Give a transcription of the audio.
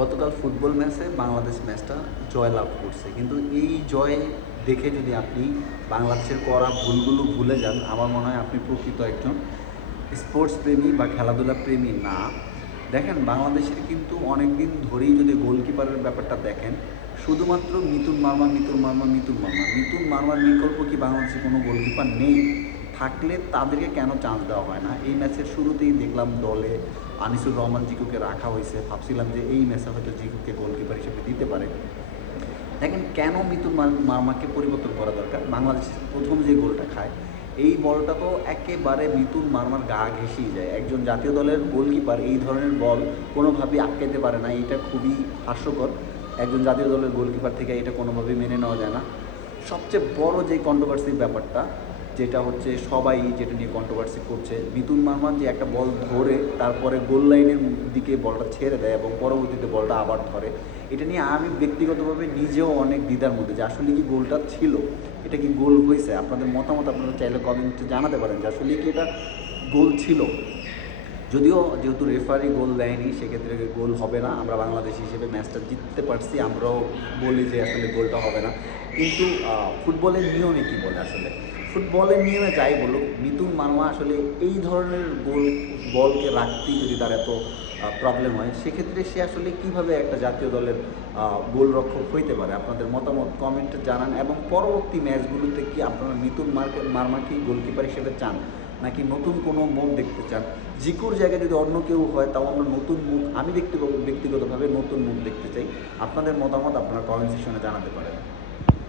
গতকাল ফুটবল ম্যাচে বাংলাদেশ ম্যাচটা জয়লাভ করছে, কিন্তু এই জয় দেখে যদি আপনি বাংলাদেশের করা ভুলগুলো ভুলে যান, আমার মনে হয় আপনি প্রকৃত একজন স্পোর্টস প্রেমী বা খেলাধুলা প্রেমী না। দেখেন, বাংলাদেশের কিন্তু অনেক দিন ধরেই যদি গোলকিপারের ব্যাপারটা দেখেন, শুধুমাত্র মিতুন মার্মার বিকল্প কি বাংলাদেশে কোনো গোলকিপার নেই? থাকলে তাদেরকে কেন চান্স দেওয়া হয় না? এই ম্যাচের শুরুতেই দেখলাম দলে আনিসুর রহমান জিকুকে রাখা হয়েছে, ভাবছিলাম যে এই ম্যাচে হয়তো জিকুকে গোলকিপার হিসেবে দিতে পারে। দেখেন, কেন মার্মাকে পরিবর্তন করা দরকার? বাংলাদেশ প্রথম যে গোলটা খায়, এই বলটা তো একেবারে মিতুন মার্মার গা ঘেঁষেই যায়। একজন জাতীয় দলের গোলকিপার এই ধরনের বল কোনোভাবেই আটকাতে পারে না, এটা খুবই হাস্যকর। একজন জাতীয় দলের গোলকিপার থেকে এটা কোনোভাবেই মেনে নেওয়া যায় না। সবচেয়ে বড় যে কন্ট্রোভার্সির ব্যাপারটা, যেটা হচ্ছে সবাই যেটা নিয়ে কন্ট্রোভার্সি করছে, মিতুন মার্মান যে একটা বল ধরে তারপরে গোল লাইনের দিকে বলটা ছেড়ে দেয় এবং পরবর্তীতে বলটা আবার ধরে, এটা নিয়ে আমি ব্যক্তিগতভাবে নিজেও অনেক দ্বিধার মধ্যে যে আসলে কি গোলটা ছিল, এটা কি গোল হয়েছে। আপনাদের মতামত আপনারা চাইলে কমেন্টে জানাতে পারেন যে আসলে কি এটা গোল ছিল। যদিও যেহেতু রেফারি গোল দেয়নি, সেক্ষেত্রে গোল হবে না। আমরা বাংলাদেশ হিসেবে ম্যাচটা জিততে পারছি, আমরাও বলি যে আসলে গোলটা হবে না। কিন্তু ফুটবলের নিয়মে কী বলে? আসলে ফুটবলের নিয়মে যাই বলুক, মিতুন মার্মা আসলে এই ধরনের বলকে রাখতেই যদি তার এত প্রবলেম হয়, সেক্ষেত্রে সে আসলে কিভাবে একটা জাতীয় দলের গোলরক্ষক হইতে পারে? আপনাদের মতামত কমেন্টে জানান, এবং পরবর্তী ম্যাচগুলোতে কি আপনারা মিতুন মার্মাকেই গোলকিপার হিসেবে চান, নাকি নতুন কোনো মুখ দেখতে চান? জিকুর জায়গায় যদি অন্য কেউ হয়, তাও আমরা নতুন মুখ, আমি ব্যক্তিগতভাবে নতুন মুখ দেখতে চাই। আপনাদের মতামত আপনারা কমেন্ট সেকশনে জানাতে পারেন।